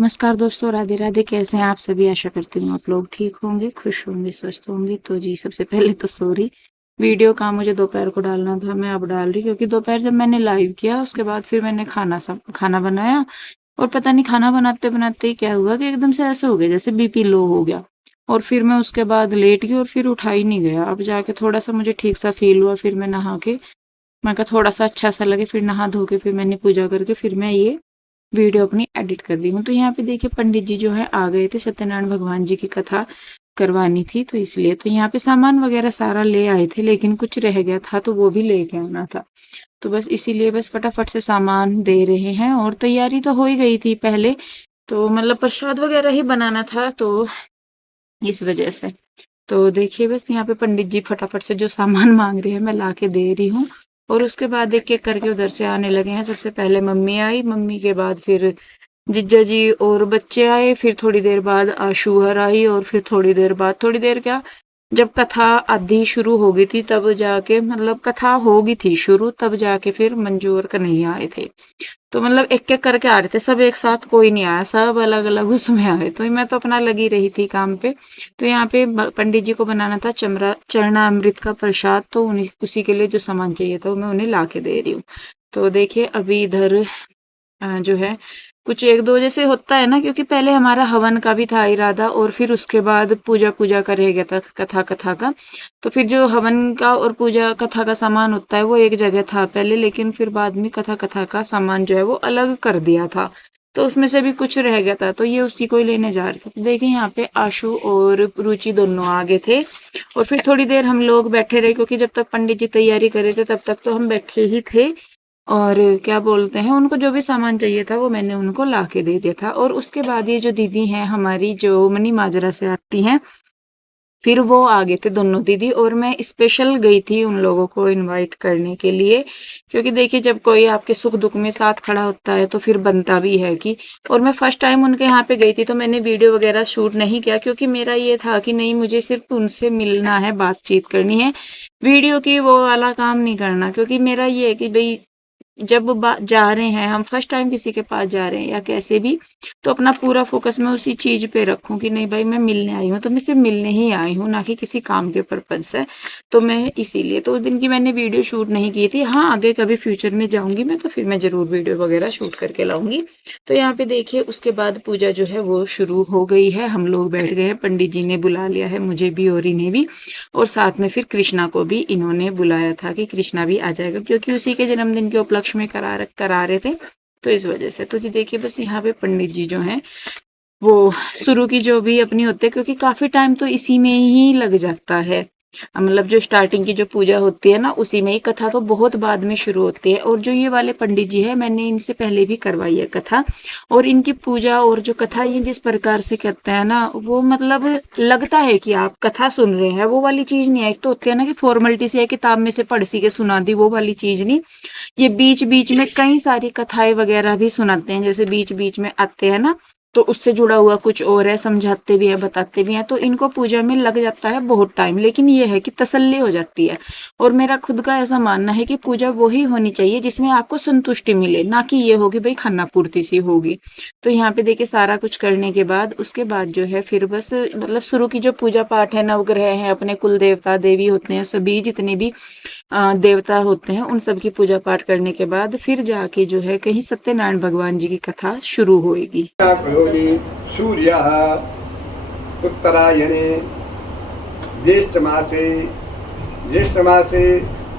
नमस्कार दोस्तों, राधे राधे। कैसे हैं आप सभी? आशा करती हूँ आप लोग ठीक होंगे, खुश होंगे, स्वस्थ होंगे। तो जी, सबसे पहले तो सॉरी, वीडियो का मुझे दोपहर को डालना था, मैं अब डाल रही क्योंकि दोपहर जब मैंने लाइव किया उसके बाद फिर मैंने खाना बनाया। और पता नहीं खाना बनाते बनाते ही क्या हुआ कि एकदम से ऐसा हो गया जैसे बीपी लो हो गया। और फिर मैं उसके बाद लेट गई और फिर उठा ही नहीं गया। अब जाके थोड़ा सा मुझे ठीक सा फील हुआ, फिर मैं नहा के, मैं कहा थोड़ा सा अच्छा सा लगे, फिर नहा धो के फिर मैंने पूजा करके फिर मैं ये वीडियो अपनी एडिट कर रही हूँ। तो यहाँ पे देखिए पंडित जी जो है आ गए थे, सत्यनारायण भगवान जी की कथा करवानी थी, तो इसलिए तो यहाँ पे सामान वगैरह सारा ले आए थे, लेकिन कुछ रह गया था तो वो भी लेके आना था। तो बस इसीलिए बस फटाफट से सामान दे रहे हैं। और तैयारी तो हो ही गई थी पहले, तो मतलब प्रसाद वगैरह ही बनाना था, तो इस वजह से। तो देखिए बस यहाँ पे पंडित जी फटाफट से जो सामान मांग रहे हैं मैं ला के दे रही हूँ। और उसके बाद एक एक करके उधर से आने लगे हैं। सबसे पहले मम्मी आई, मम्मी के बाद फिर जीजा जी और बच्चे आए, फिर थोड़ी देर बाद आशूहर आई, और फिर थोड़ी देर क्या, जब कथा आधी शुरू हो गई थी तब जाके, मतलब कथा हो गई थी शुरू तब जाके फिर मंजू और कन्हैया आए थे। तो मतलब एक एक करके आ रहे थे, सब एक साथ कोई नहीं आया, सब अलग अलग उसमें आए। तो मैं तो अपना लगी रही थी काम पे। तो यहाँ पे पंडित जी को बनाना था चरणामृत का प्रसाद, तो उन्हीं उसी के लिए जो सामान चाहिए था वो मैं उन्हें ला के दे रही हूँ। तो देखिए अभी इधर जो है कुछ एक दो जैसे होता है ना, क्योंकि पहले हमारा हवन का भी था इरादा, और फिर उसके बाद पूजा पूजा का रह गया था, कथा कथा का। तो फिर जो हवन का और पूजा कथा का सामान होता है वो एक जगह था पहले, लेकिन फिर बाद में कथा कथा का सामान जो है वो अलग कर दिया था। तो उसमें से भी कुछ रह गया था, तो ये उसी को ही लेने जा रहे थे। तो देखिए यहाँ पे आशु और रुचि दोनों आगे थे। और फिर थोड़ी देर हम लोग बैठे रहे, क्योंकि जब तक पंडित जी तैयारी कर रहे थे तब तक तो हम बैठे ही थे। और क्या बोलते हैं, उनको जो भी सामान चाहिए था वो मैंने उनको ला के दे दिया था। और उसके बाद ये जो दीदी हैं हमारी, जो मनी माजरा से आती हैं, फिर वो आ गए थे दोनों दीदी। और मैं स्पेशल गई थी उन लोगों को इनवाइट करने के लिए, क्योंकि देखिए जब कोई आपके सुख दुख में साथ खड़ा होता है तो फिर बनता भी है कि। और मैं फर्स्ट टाइम उनके यहाँ पे गई थी तो मैंने वीडियो वगैरह शूट नहीं किया, क्योंकि मेरा ये था कि नहीं, मुझे सिर्फ उनसे मिलना है, बातचीत करनी है, वीडियो की वो वाला काम नहीं करना। क्योंकि मेरा ये है कि भाई जब जा रहे हैं हम, फर्स्ट टाइम किसी के पास जा रहे हैं या कैसे भी, तो अपना पूरा फोकस मैं उसी चीज पे रखूं कि नहीं भाई मैं मिलने आई हूँ तो मैं सिर्फ मिलने ही आई हूँ, ना कि किसी काम के पर्पज से। तो मैं इसीलिए तो उस दिन की मैंने वीडियो शूट नहीं की थी। हाँ, आगे कभी फ्यूचर में जाऊंगी मैं तो फिर मैं जरूर वीडियो वगैरह शूट करके लाऊंगी। तो यहाँ पे देखिए उसके बाद पूजा जो है वो शुरू हो गई है, हम लोग बैठ गए हैं, पंडित जी ने बुला लिया है मुझे भी और इन्हें भी। और साथ में फिर कृष्णा को भी इन्होंने बुलाया था कि कृष्णा भी आ जाएगा, क्योंकि उसी के जन्मदिन के उपलक्ष्य में करा रहे थे। तो इस वजह से तो जी देखिए बस यहाँ पे पंडित जी जो हैं वो शुरू की जो भी अपनी होते हैं, क्योंकि काफी टाइम तो इसी में ही लग जाता है। मतलब जो स्टार्टिंग की जो पूजा होती है ना उसी में ही, कथा तो बहुत बाद में शुरू होती है। और जो ये वाले पंडित जी है, मैंने इनसे पहले भी करवाई है कथा। और इनकी पूजा और जो कथा ये जिस प्रकार से कहते हैं ना, वो मतलब लगता है कि आप कथा सुन रहे हैं, वो वाली चीज नहीं है। एक तो होती है ना कि फॉर्मेलिटी से है, किताब में से पढ़ सी के सुना दी, वो वाली चीज नहीं। ये बीच बीच में कई सारी कथाएं वगैरह भी सुनाते हैं, जैसे बीच बीच में आते हैं ना, तो उससे जुड़ा हुआ कुछ और है, समझाते भी है, बताते भी हैं। तो इनको पूजा में लग जाता है बहुत टाइम, लेकिन ये है कि तसल्ली हो जाती है। और मेरा खुद का ऐसा मानना है कि पूजा वही होनी चाहिए जिसमें आपको संतुष्टि मिले, ना कि ये होगी भाई खाना पूर्ति सी होगी। तो यहाँ पे देखिए सारा कुछ करने के बाद उसके बाद जो है फिर बस मतलब शुरू की जो पूजा पाठ है, नवग्रह हैं, अपने कुल देवता देवी होते हैं, सभी जितने भी देवता होते हैं, उन सब की पूजा पाठ करने के बाद फिर जाके जो है कहीं सत्यनारायण भगवान जी की कथा शुरू होएगी। सूर्य उत्तरायणे ज्येष्ठमासे ज्येष्ठमासे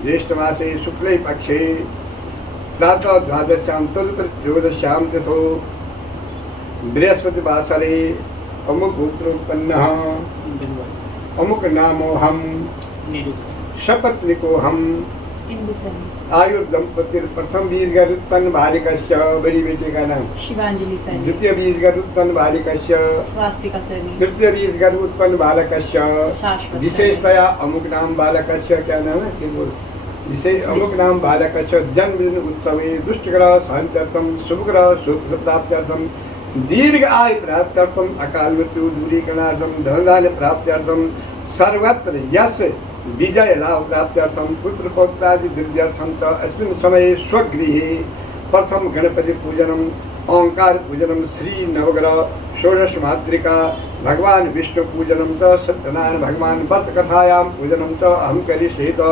ज्येष्ठमासे शुक्ले पक्षे प्रातः द्वादश्यां तदुपत्रयोदश्यां तिथौ बृहस्पतिवासरे अमुक गोत्रोत्पन्नः अमुक नामोऽहं सपत्निकोऽहं आयुर्दंपतिर प्रथम वीरगरुत्पन्न बालिकस्य, बड़ी बेटे का नाम शिवांजलि सैनी, द्वितीय वीरगरुत्पन्न बालिकस्य, स्वास्तिका सैनी, तृतीय वीरगरुत्पन्न बालकस्य, विशेषतया अमुक नाम बालकस्य, क्या नाम है कि बोल विशेष अमुक नाम बालकस्य जन्मदिन उत्सवे दुष्टग्रह शांत्यर्थम शुभग्रह शुभ प्राप्त्यर्थम दीर्घ आय प्राप्त्यर्थम अकाल मृत्यु दूरीकरणार्थम धनधान्य प्राप्त्यर्थम सर्वत्र यश विजय लाभ प्राप्त्यर्थम पुत्र पौत्रादि वृद्ध्यर्थम च अस्मिन् समये स्वगृहे प्रथम गणपति पूजनम ओंकार पूजनम श्री नवग्रह षोडश मातृका भगवान विष्णु पूजनम च सत्यनारायण भगवान व्रत कथायां पूजनम च अहम करिष्ये च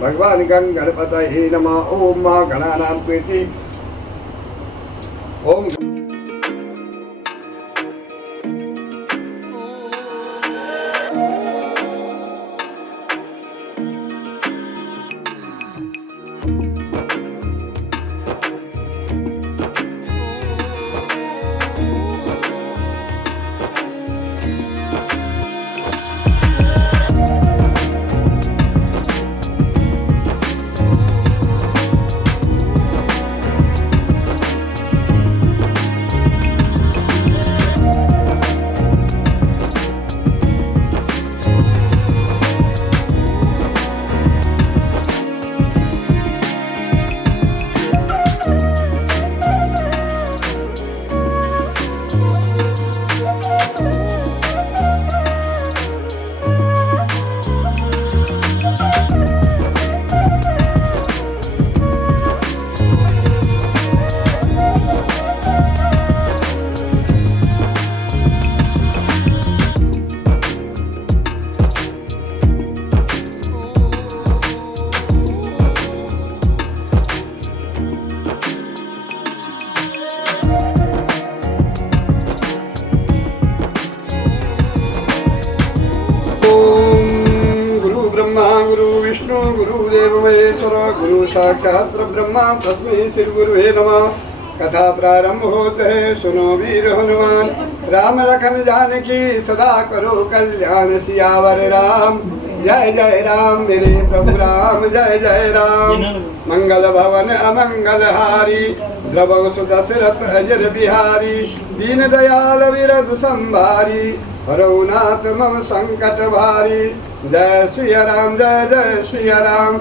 भगवान गणपतये नमः। ओम गणानां प्रीति ओम गुरुदेव महेश्वर गुरु साक्षात ब्रह्मा तस्मै श्री गुरुवे नमः। कथा प्रारंभ होते है सुनो वीर हनुमान राम लखन जानकी सदा करो कल्याण सियावर राम। जय जय राम मेरे प्रभु राम जय जय राम। मंगल भवन अमंगल हारी द्रवौ सुदशरथ अजर बिहारी दीन दयाल विरध संभारी हरौ नाथ मम संकट भारी। जय श्री राम जय जय श्री राम।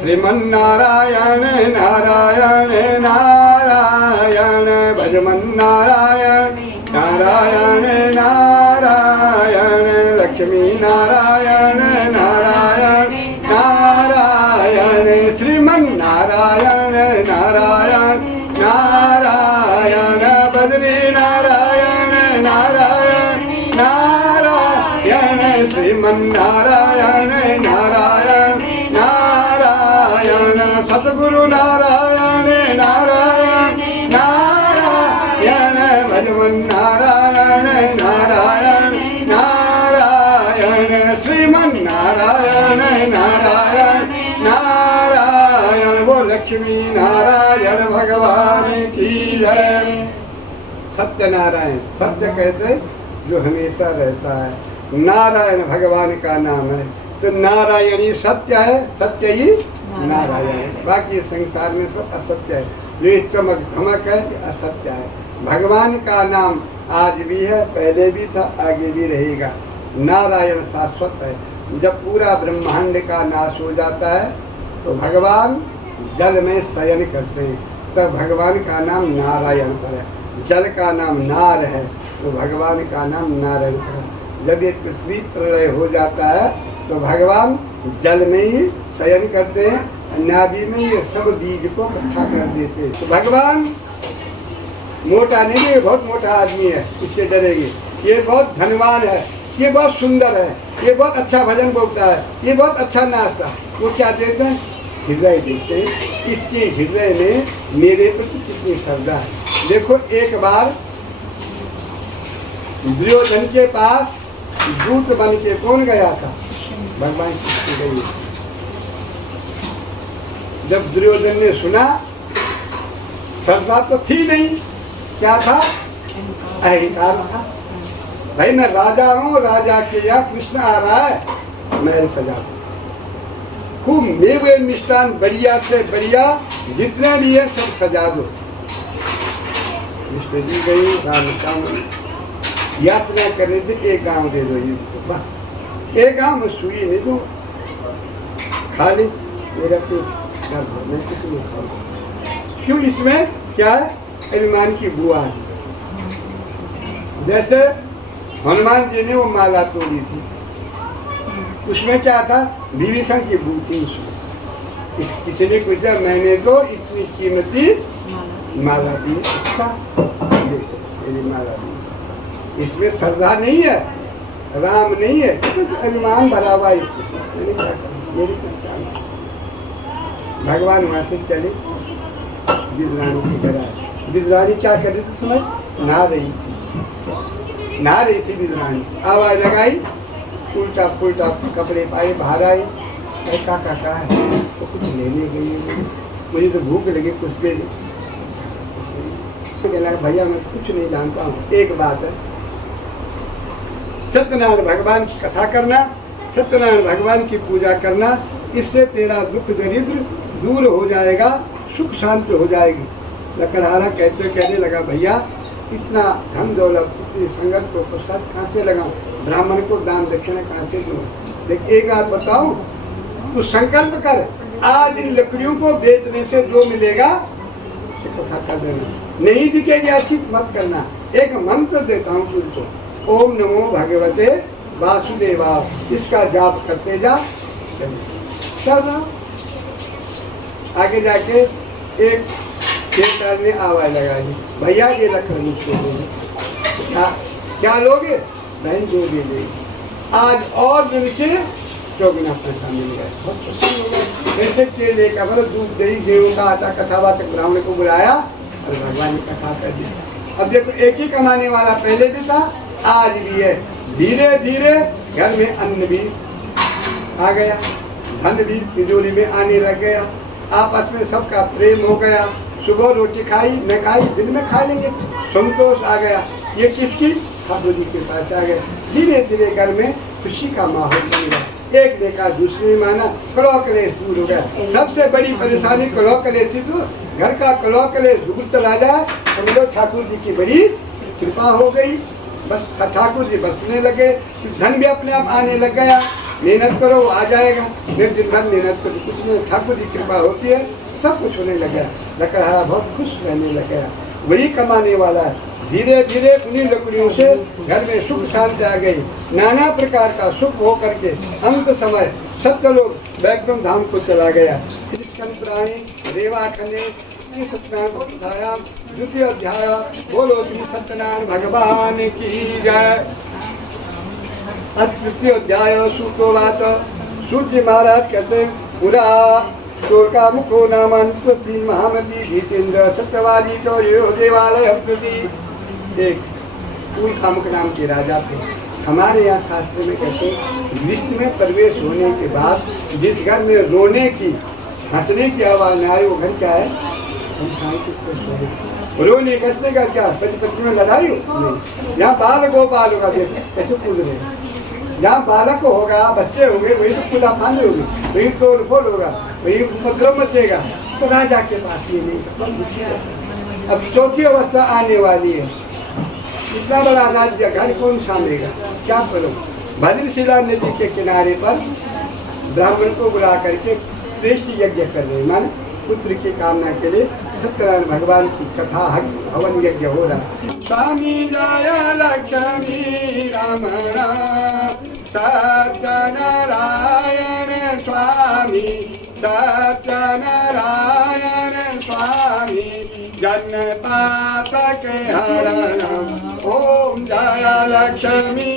श्रीमन्नारायण नारायण नारायण भजमन नारायण नारायण नारायण लक्ष्मी नारायण नारायण नारायण श्रीमन्नारायण नारायण नारायण बद्री नारायण नारायण नारायण श्रीमन्नारायण नारायण नारायण सतगुरु नारायण नारायण नारायण भजमन नारायण नारायण नारायण श्रीमन नारायण नारायण नारायण। वो लक्ष्मी नारायण भगवान की जय। सत्यनारायण सत्य कहते जो हमेशा रहता है। नारायण भगवान का नाम है तो नारायणी सत्य है, सत्य ही नारायण है। बाकी संसार में सब असत्य है। जो चमक धमक है असत्य है। भगवान का नाम आज भी है, पहले भी था, आगे भी रहेगा। नारायण शाश्वत है। जब पूरा ब्रह्मांड का नाश हो जाता है तो भगवान जल में शयन करते हैं, तब भगवान का नाम नारायण पर है। जल का नाम नार है तो भगवान का नाम नारायण पर है। जब ये पृथ्वी प्रलय हो जाता है तो भगवान जल में ही शयन करते हैं, नाभि में ये सब बीज को इकट्ठा कर देते हैं। तो भगवान मोटा नहीं है, बहुत मोटा आदमी है, इससे डरेंगे। ये बहुत धनवान है, ये बहुत सुंदर है, ये बहुत अच्छा भजन बोलता है, ये बहुत अच्छा नाचता है। वो क्या देते हैं? हृदय देते हैं। इसके हृदय में मेरे प्रति कितनी श्रद्धा है। देखो एक बार दुर्योधन के पास दूत बन के कौन गया था? भगवान कृष्ण गई। जब दुर्योधन ने सुना, श्रद्धा तो थी नहीं, क्या था? अहंकार था। भाई मैं राजा हूँ, राजा के यहाँ कृष्ण आ रहा है, मैं सजा दूं। खूब मेवे मिष्ठान बढ़िया से बढ़िया जितने भी है सब सजा दो। कृष्ण जी गई राम यात्रा करने से एक गांव दे दो, ये बस एक गांव में सुई नहीं दो, खाली मेरा पेट मैं कुछ नहीं खाऊंगा। क्यों? इसमें क्या है? हनुमान की बुआ है। जैसे हनुमान जी ने वो माला तोड़ी थी, उसमें क्या था? विभीषण की बू थी। किसी ने पूछा, मैंने तो इतनी कीमती माला दी। अच्छा मेरी महारानी, इसमें श्रद्धा नहीं है, राम नहीं है, कुछ अभिमान भरा हुआ है इसमें। मैंने क्या करूं, मेरी पहचान। भगवान वहां से चले, गिदरानी की घर आए। गिदरानी क्या कर रही थी समझ, नहा रही थी गिदरानी। आवाज लगाई, उल्टा पुल्टा कपड़े पाए, बाहर आई। काका का है तो कुछ लेने गई है, मुझे तो भूख लगी, कुछ दे दो। कहने लगा भैया मैं कुछ नहीं जानता हूँ, एक बात है, सत्यनारायण भगवान की कथा करना, सत्यनारायण भगवान की पूजा करना, इससे तेरा दुख दरिद्र दूर हो जाएगा, सुख शांति हो जाएगी। लकड़हारा कहने लगा भैया इतना धन दौलत, इतनी संगत को प्रसाद कहाँ से लगाऊं, ब्राह्मण को दान दक्षिणा कहाँ से दूं। देख एक बात बताऊं, तू संकल्प कर, आज इन लकड़ियों को बेचने से जो मिलेगा कथा कर देना, नहीं बिकेगी अच्छी मत करना। एक मंत्र देता हूँ तुझको, ओम नमो भगवते वासुदेवाय, इसका जाप करते जा, चल रहा। आगे जाके एक ठेकेदार ने आवाज लगाई, भैया ये लकड़ मुझको दे दो। क्या लोगे, बहन जो दे देगी। आज और दिन से चौगुना पैसा मिल गया, बहुत प्रसन्न हो गए। ऐसे केले का मतलब दूध दही गेहूं का आटा कथा बात ब्राह्मण को बुलाया और भगवान ने कथा कर दी। अब देखो एक ही कमाने वाला पहले भी था, आज भी है। धीरे धीरे घर में अन्न भी आ गया, धन भी तिजोरी में आने लग गया, आपस में सबका प्रेम हो गया। सुबह रोटी खाई न खाई दिन में खा लेंगे, संतोष आ गया। ये किसकी, ठाकुर जी के पास आ गया। धीरे धीरे घर में खुशी का माहौल बन गया। एक देखा दूसरे ने माना, कलह कलेश दूर हो गया। सबसे बड़ी परेशानी कलह कलेश थी, तो घर का कलह कलेश दूर चला जाए, समझो ठाकुर जी की बड़ी कृपा हो गई। बस ठाकुर जी बरसने लगे, धन भी अपने आप आने लग गया। मेहनत करो आ जाएगा, फिर दिन भर मेहनत करो कुछ नहीं, ठाकुर जी कृपा होती है, सब कुछ होने लगा। लकड़हारा बहुत खुश रहने लगा, वही कमाने वाला है। धीरे धीरे उन्हीं लकड़ियों से घर में सुख शांति आ गई, नाना प्रकार का सुख हो करके अंत समय सत्यलोक वैकुंठ धाम को चला गया। द्वितीय अध्याय। बोलो श्री सत्यनारायण भगवान की जय। तृतीय अध्याय सूत्रोवाच। सूर्य महाराज कहते पूरा चोर का मुखो नामान श्री महामती भीतेन्द्र सत्यवादी तो यो देवालय प्रति। एक कुल कामुक नाम के राजा थे। हमारे यहाँ शास्त्र में कहते लिस्ट में प्रवेश होने के बाद जिस घर में रोने की हंसने की आवाज न आए वो घर क्या है, रोने कसने का क्या, पति पत्नी में लड़ाई हो नहीं। यहाँ बालक गोपाल होगा, देखो कैसे कूद रहे। जहाँ बालक होगा, बच्चे होंगे, वही तो खुदा फांदी होगी, वही तोड़ फोड़ होगा, वही उपद्रव मचेगा। तो राजा के पास ये नहीं। अब चौथी अवस्था आने वाली है, इतना बड़ा राज्य घर कौन सामलेगा, क्या करो। भद्रशिला नदी के किनारे पर ब्राह्मण को बुला करके श्रेष्ठ यज्ञ कर रहे, माने पुत्र की कामना के लिए सत्यनारायण भगवान की कथा हवन यज्ञ हो रहा है। स्वामी जय लक्ष्मी रमण सत्यनारायण स्वामी, सत्यनारायण स्वामी जन पातक हरण। ओम जय लक्ष्मी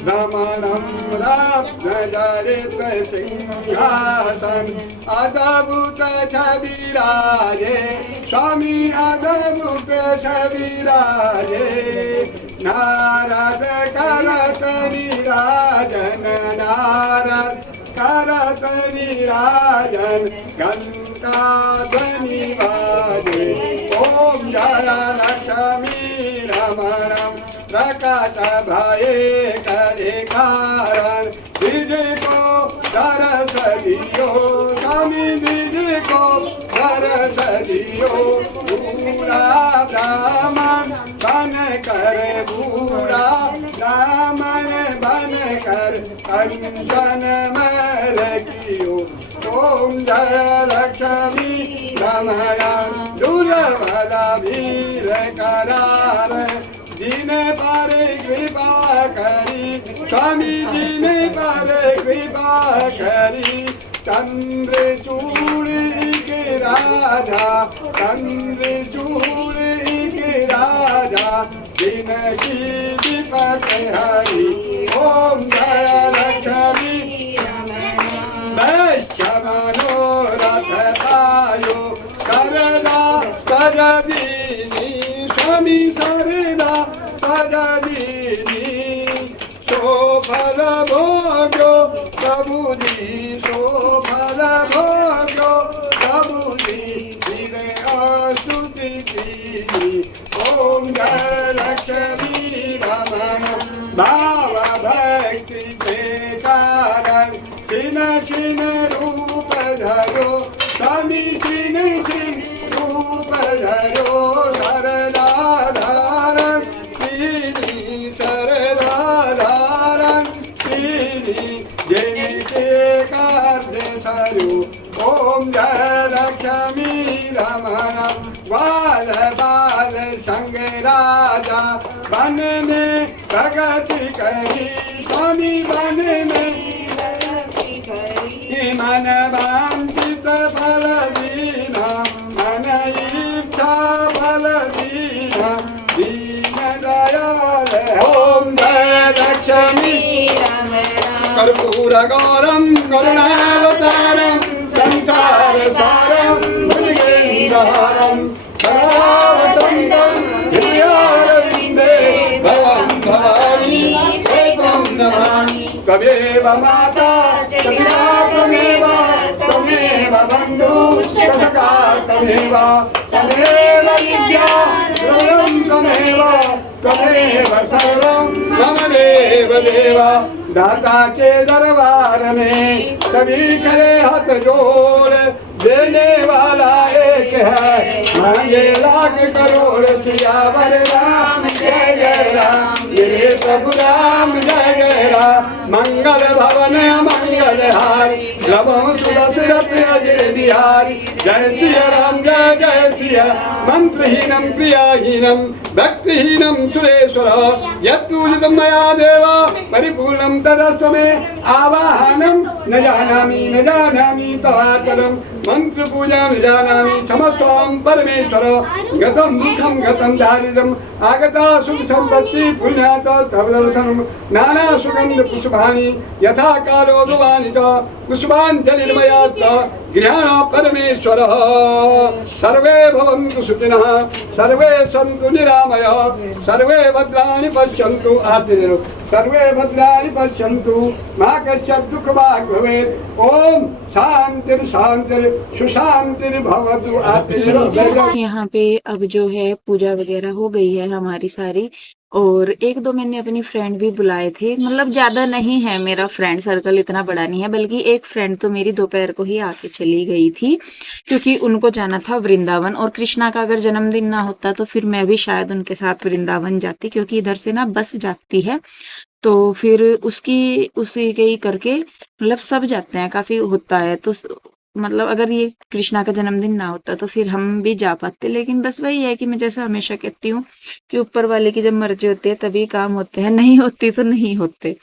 रमणं रत्नजडित सिंहासन अद्भुत छविराजे स्वामी अद्भुत छविराजे। नारद करत निराजन, नारद करत निराजन घंटा ध्वनि बाजे। ओम जय लक्ष्मी रमणं प्रकट भये करे कारण। विधि को दरस दियो स्वामी, विधि को दरस दियो। पूरा ब्राह्मण बन कर, पूरा ब्राह्मण बन कर कंचन मल कियो। ओम जय लक्ष्मी रमण दुर्बल वीर करार। जिने पर कृपा करी स्वामी, जिने पर कृपा करी। चंद्रचूड़ के राजा, चंद्रचूड़ के राजा जिनकी विपत हरी ओम जय लक्ष्मी वैश्य मनोरथ पायो करदा करदीनी स्वामी सरदा करदीनी सोफल भोग्यो सबुदी सोफल भोग्यो सबुदी धीरे आसुति दीनी ओम जय लक्ष्मी रमण भाव भक्ति के कारण छिन छिन रूप धरो स्वामी छिन छिन रूप धरो शरदा धारण श्री शरदा धारण श्री जय कार्य सरु ओम जय लक्ष्मी रमण बाल बाल संग राजा वन में भगति करी स्वामी वन में मन वांछित फल दीना मन इच्छा फल दीना दीन दयाल ओम जय लक्ष्मी कर्पूर गौरम करुणावतारम संसार सारम भुजगेन्द्रहारम सदा वसंतम हृदयारविंदे भवं भवानी सेतम नमामि तमेव माता च पिता त्वमेव त्वमेव बन्धुश्च सखा त्वमेव त्वमेव विद्या द्रविणं त्वमेव त्वमेव सर्वं मम देव देव दाता के दरबार में सभी खड़े हाथ जोड़ देने वाला एक है मांगे लाख करोड़ सियावर राम जय जय राम मेरे प्रभु राम जय जय राम मंगल भवन मंगल हारी लभम सुदशरथ अजय बिहारी जय श्री राम जय जय श्री मंत्रहीनम क्रियाहीनम भक्तिहीनम सुरेश्वर यत्पूजितं मया देव परिपूर्णं तदस्तु मे आवाहनं न जानामि तवाकरं मंत्र पूजा न जानामि समस्तं परमेश्वर गतं दुःखं गतं दारिद्र्यम् आगता सुख संपत्ति पुण्यात तव दर्शनं नाना सुगंध पुष्पाणि यथा कालो दुवानित पुष्पाञ्जलिर्मयात् गृहाण परमेश्वर सर्वे भवन्तु सुखिनः सर्वे सन्तु निरामयः सर्वे भद्राणि पश्यन्तु आर्तिरो सर्वे भद्राणि पश्यन्तु मा कश्चित् दुःखभाग् भवेत् ओम शांतिर शांतिर सुशांतिर भवतु आर्तिरो। यहाँ पे अब जो है पूजा वगैरह हो गई है हमारी सारी, और एक दो मैंने अपनी फ्रेंड भी बुलाए थे, मतलब ज्यादा नहीं है, मेरा फ्रेंड सर्कल इतना बड़ा नहीं है, बल्कि एक फ्रेंड तो मेरी दोपहर को ही आके चली गई थी क्योंकि उनको जाना था वृंदावन, और कृष्णा का अगर जन्मदिन ना होता तो फिर मैं भी शायद उनके साथ वृंदावन जाती, क्योंकि इधर से ना बस जाती है तो फिर उसी के ही करके मतलब सब जाते हैं, काफी होता है, तो मतलब अगर ये कृष्णा का जन्मदिन ना होता तो फिर हम भी जा पाते, लेकिन बस वही है कि मैं जैसा हमेशा कहती हूँ कि ऊपर वाले की जब मर्जी होती है तभी काम होते हैं, नहीं होती तो नहीं होते।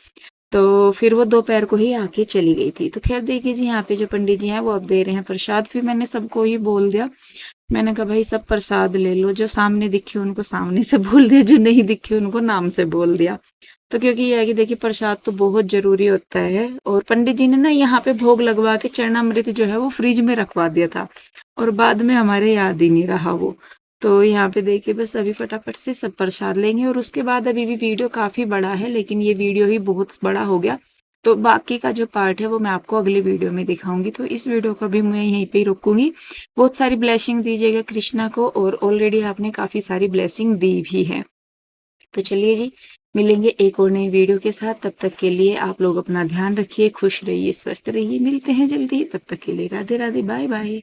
तो फिर वो दोपहर को ही आके चली गई थी। तो खैर देखिए जी, यहाँ पे जो पंडित जी हैं वो अब दे रहे हैं प्रसाद। फिर मैंने सबको ही बोल दिया, मैंने कहा भाई सब प्रसाद ले लो, जो सामने दिखे उनको सामने से बोल दिया, जो नहीं दिखे उनको नाम से बोल दिया। तो क्योंकि यह है कि देखिए प्रसाद तो बहुत जरूरी होता है, और पंडित जी ने ना यहाँ पे भोग लगवा के चरणामृत जो है वो फ्रिज में रखवा दिया था, और बाद में हमारे याद ही नहीं रहा वो। तो यहाँ पे देखिए बस अभी फटाफट से सब प्रसाद लेंगे, और उसके बाद अभी भी वीडियो काफी बड़ा है, लेकिन ये वीडियो ही बहुत बड़ा हो गया, तो बाकी का जो पार्ट है वो मैं आपको अगले वीडियो में दिखाऊंगी। तो इस वीडियो को भी मैं यहीं पे ही रोकूंगी। बहुत सारी ब्लेसिंग दीजिएगा कृष्णा को, और ऑलरेडी आपने काफी सारी ब्लेसिंग दी भी है। तो चलिए जी, मिलेंगे एक और नई वीडियो के साथ। तब तक के लिए आप लोग अपना ध्यान रखिए, खुश रहिए, स्वस्थ रहिए, मिलते हैं जल्दी। तब तक के लिए राधे राधे, बाय बाय।